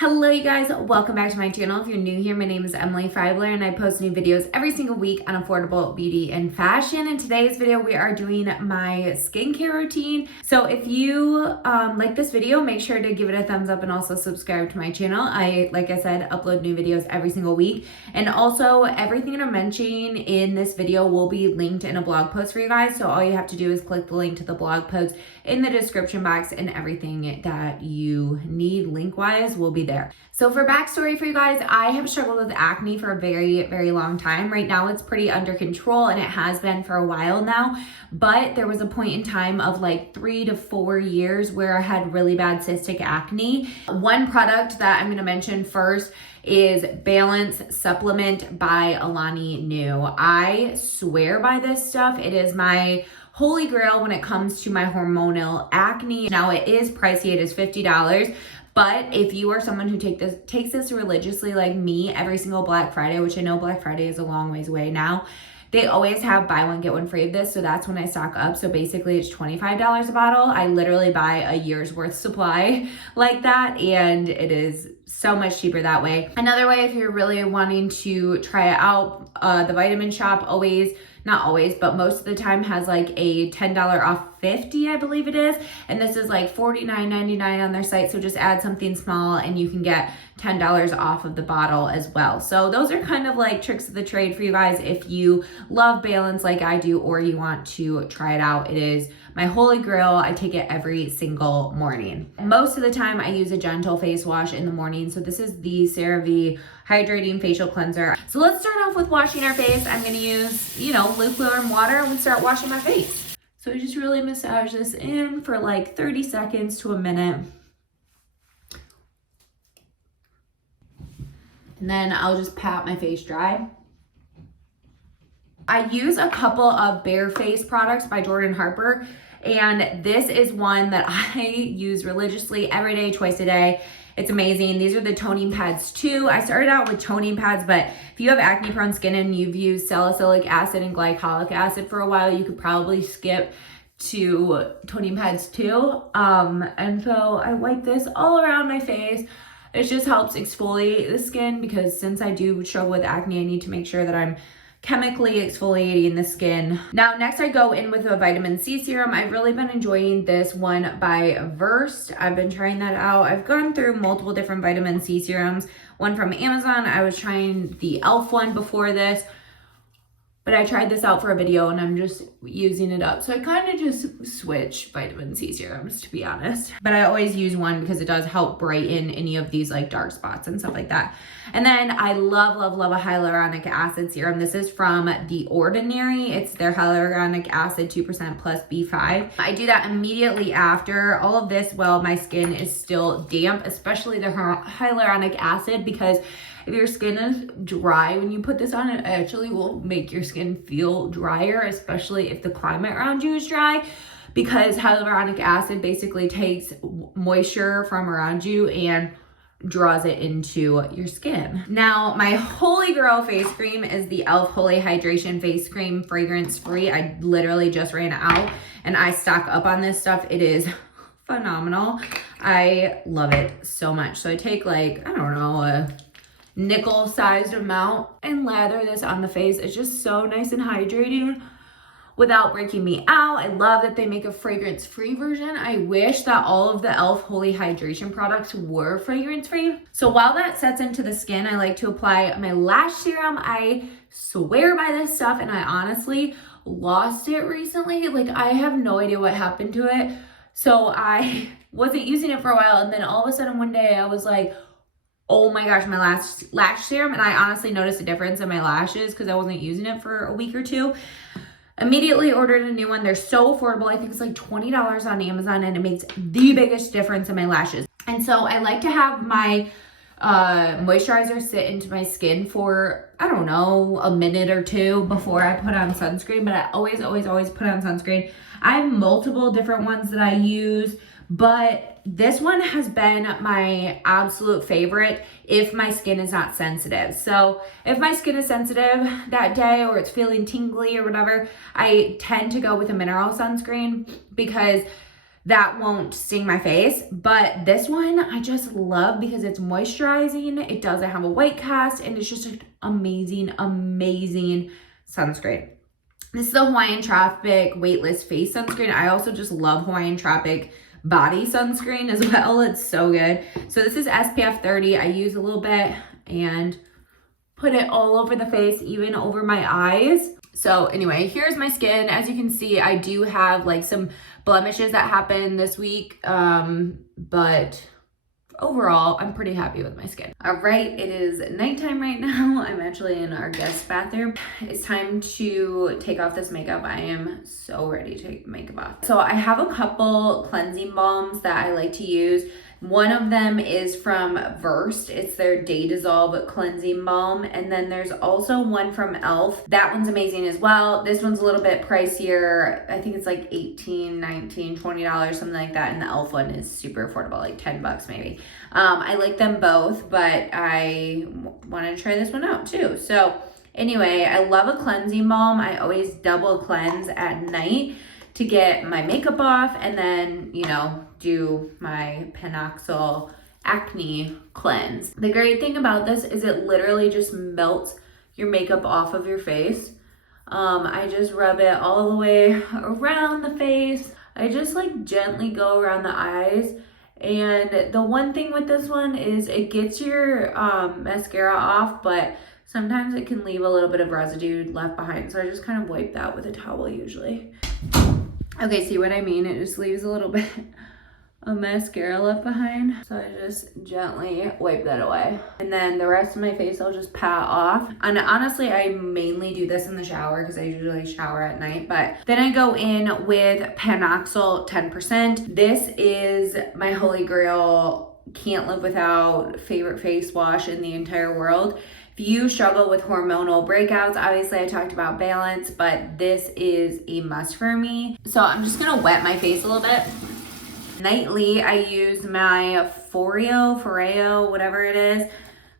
Hello you guys, welcome back to my channel. If you're new here, my name is Emily Freybler and I post new videos every single week on affordable beauty and fashion. In today's video, we are doing my skincare routine. So if you like this video, make sure to give it a thumbs up and also subscribe to my channel. Like I said, upload new videos every single week. And also everything that I'm mentioning in this video will be linked in a blog post for you guys. So all you have to do is click the link to the blog post in the description box and everything that you need link-wise will be there. So for backstory for you guys, I have struggled with acne for a very, very long time. Right now it's pretty under control and it has been for a while now, but there was a point in time of like 3 to 4 years where I had really bad cystic acne. One product that I'm gonna mention first is Balance Supplement by Alani Nu. I swear by this stuff. It is my holy grail when it comes to my hormonal acne. Now it is pricey, it is $50. But if you are someone who takes this religiously like me every single Black Friday, which I know Black Friday is a long ways away now, they always have buy one, get one free of this. So that's when I stock up. So basically it's $25 a bottle. I literally buy a year's worth supply like that. And it is so much cheaper that way. Another way, if you're really wanting to try it out, the Vitamin Shop not always, but most of the time has like a $10 off 50, I believe it is. And this is like $49.99 on their site. So just add something small and you can get $10 off of the bottle as well. So those are kind of like tricks of the trade for you guys if you love Balance like I do, or you want to try it out. It is my holy grail. I take it every single morning. Most of the time I use a gentle face wash in the morning. So this is the Cerave Hydrating Facial Cleanser. So let's start off with washing our face. I'm gonna use, lukewarm water and start washing my face. So just really massage this in for like 30 seconds to a minute. And then I'll just pat my face dry. I use a couple of Bare Face products by Jordan Harper, and this is one that I use religiously every day, twice a day. It's amazing. These are the toning pads too. I started out with toning pads, but if you have acne prone skin and you've used salicylic acid and glycolic acid for a while, you could probably skip to toning pads too. And so I wipe this all around my face. It just helps exfoliate the skin because since I do struggle with acne, I need to make sure that I'm chemically exfoliating the skin. Now, next I go in with a vitamin C serum. I've really been enjoying this one by Versed. I've been trying that out. I've gone through multiple different vitamin C serums. One from Amazon. I was trying the e.l.f. one before this, but I tried this out for a video and I'm just using it up. So I kind of just switch vitamin C serums, to be honest. But I always use one because it does help brighten any of these like dark spots and stuff like that. And then I love, love, love a hyaluronic acid serum. This is from The Ordinary. It's their hyaluronic acid 2% plus B5. I do that immediately after all of this while my skin is still damp, especially the hyaluronic acid, because if your skin is dry when you put this on, it actually will make your skin feel drier, especially if the climate around you is dry, because hyaluronic acid basically takes moisture from around you and draws it into your skin. Now, my holy grail face cream is the e.l.f. Holy Hydration Face Cream, fragrance free. I literally just ran out and I stock up on this stuff. It is phenomenal. I love it so much. So I take like, I don't know, a nickel sized amount and lather this on the face. It's just so nice and hydrating without breaking me out. I love that they make a fragrance free version. I wish that all of the e.l.f. Holy Hydration products were fragrance free. So while that sets into the skin, I like to apply my Lash Serum. I swear by this stuff and I honestly lost it recently. Like I have no idea what happened to it. So I wasn't using it for a while and then all of a sudden one day I was like, oh my gosh, my lash serum. And I honestly noticed a difference in my lashes because I wasn't using it for a week or two. Immediately ordered a new one. They're so affordable. I think it's like $20 on Amazon and it makes the biggest difference in my lashes. And so I like to have my moisturizer sit into my skin for, I don't know, a minute or two before I put on sunscreen. But I always, always, always put on sunscreen. I have multiple different ones that I use, but this one has been my absolute favorite if my skin is not sensitive. So if my skin is sensitive that day or it's feeling tingly or whatever, I tend to go with a mineral sunscreen because that won't sting my face. But this one I just love because it's moisturizing, it doesn't have a white cast, and it's just an amazing, amazing sunscreen. This is the Hawaiian Tropic Weightless Face Sunscreen. I also just love Hawaiian Tropic Body Sunscreen as well. It's so good. So this is SPF 30. I use a little bit and put it all over the face, even over my eyes. So anyway, here's my skin. As you can see, I do have like some blemishes that happened this week, but overall, I'm pretty happy with my skin. All right, it is nighttime right now. I'm actually in our guest bathroom. It's time to take off this makeup. I am so ready to take the makeup off. So I have a couple cleansing balms that I like to use. One of them is from Versed. It's their Day Dissolve Cleansing Balm. And then there's also one from e.l.f. That one's amazing as well. This one's a little bit pricier. I think it's like $18, $19, $20, something like that. And the e.l.f. one is super affordable, like 10 bucks maybe. I like them both, but I wanted to try this one out too. So anyway, I love a cleansing balm. I always double cleanse at night to get my makeup off, and then, you know, do my Penoxyl Acne cleanse. The great thing about this is it literally just melts your makeup off of your face. I just rub it all the way around the face. I just like gently go around the eyes. And the one thing with this one is it gets your mascara off, but sometimes it can leave a little bit of residue left behind. So I just kind of wipe that with a towel usually. Okay, see what I mean? It just leaves a little bit of mascara left behind. So I just gently wipe that away. And then the rest of my face I'll just pat off. And honestly, I mainly do this in the shower because I usually shower at night. But then I go in with Penoxyl 10%. This is my holy grail, can't live without favorite face wash in the entire world. If you struggle with hormonal breakouts, obviously I talked about balance, but this is a must for me. So I'm just gonna wet my face a little bit. Nightly, I use my Foreo, whatever it is,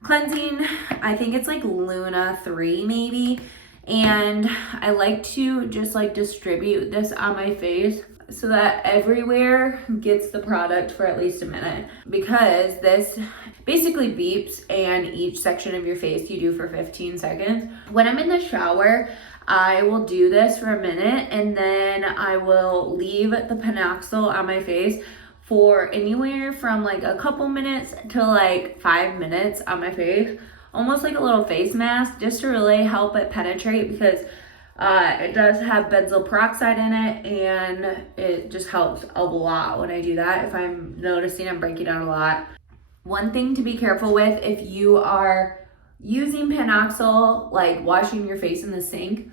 cleansing. I think it's like Luna 3 maybe. And I like to just like distribute this on my face so that everywhere gets the product for at least a minute, because this basically beeps and each section of your face you do for 15 seconds. When I'm in the shower, I will do this for a minute and then I will leave the Penoxyl on my face for anywhere from like a couple minutes to like 5 minutes on my face, almost like a little face mask, just to really help it penetrate, because it does have benzoyl peroxide in it, and it just helps a lot when I do that if I'm noticing I'm breaking out a lot. One thing to be careful with if you are using Penoxyl, like washing your face in the sink.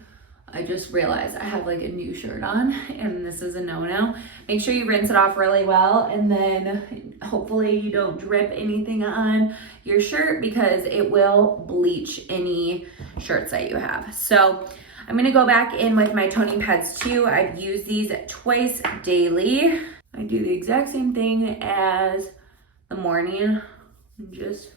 I just realized I have like a new shirt on and this is a no-no. Make sure you rinse it off really well, and then hopefully you don't drip anything on your shirt because it will bleach any shirts that you have. So I'm gonna go back in with my toning pads too. I've used these twice daily. I do the exact same thing as the morning and just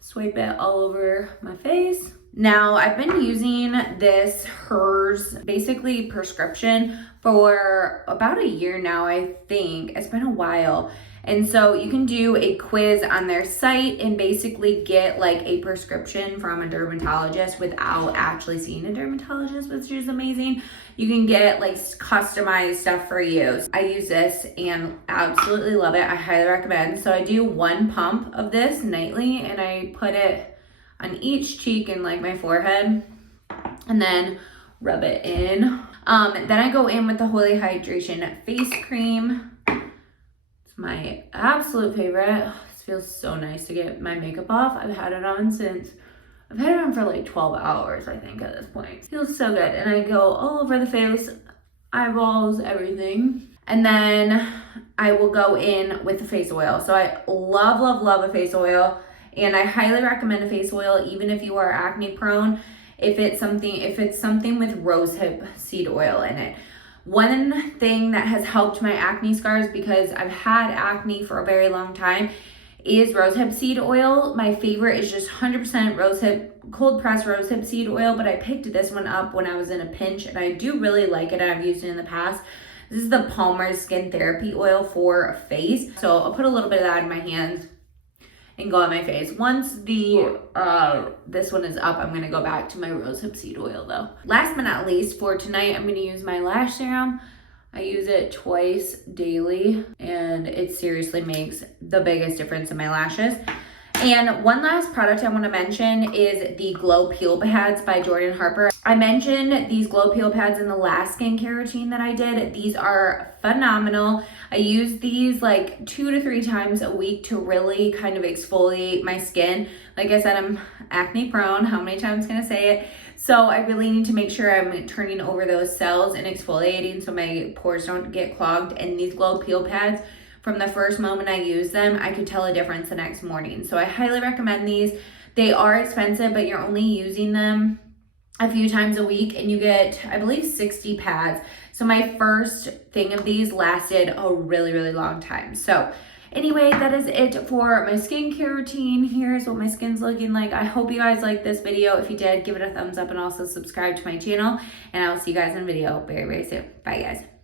swipe it all over my face. Now, I've been using this Hers, basically prescription, for about a year now, I think. It's been a while. And so you can do a quiz on their site and basically get like a prescription from a dermatologist without actually seeing a dermatologist, which is amazing. You can get like customized stuff for you. I use this and absolutely love it. I highly recommend. So I do 1 pump of this nightly and I put it on each cheek and like my forehead and then rub it in. Then I go in with the Holy Hydration face cream. It's my absolute favorite. This feels so nice to get my makeup off. I've had it on for like 12 hours, I think, at this point. It feels so good. And I go all over the face, eyeballs, everything. And then I will go in with the face oil. So I love, love, love a face oil. And I highly recommend a face oil, even if you are acne prone, if it's something with Rosehip Seed Oil in it. One thing that has helped my acne scars, because I've had acne for a very long time, is Rosehip Seed Oil. My favorite is just 100% cold pressed Rosehip Seed Oil, but I picked this one up when I was in a pinch and I do really like it and I've used it in the past. This is the Palmer's Skin Therapy Oil for face. So I'll put a little bit of that in my hands and go on my face. Once the this one is up, I'm gonna go back to my Rosehip Seed Oil though. Last but not least, for tonight, I'm gonna use my Lash Serum. I use it twice daily, and it seriously makes the biggest difference in my lashes. And one last product I want to mention is the Glow Peel Pads by Jordan Harper. I mentioned these Glow Peel Pads in the last skincare routine that I did. These are phenomenal. I use these like 2 to 3 times a week to really kind of exfoliate my skin. Like I said, I'm acne prone. How many times can I say it? So I really need to make sure I'm turning over those cells and exfoliating so my pores don't get clogged. And these Glow Peel Pads, from the first moment I use them, I could tell a difference the next morning. So I highly recommend these. They are expensive, but you're only using them a few times a week, and you get, I believe, 60 pads. So my first thing of these lasted a really, really long time. So anyway, that is it for my skincare routine. Here's what my skin's looking like. I hope you guys liked this video. If you did, give it a thumbs up and also subscribe to my channel. And I will see you guys in a video very, very soon. Bye, guys.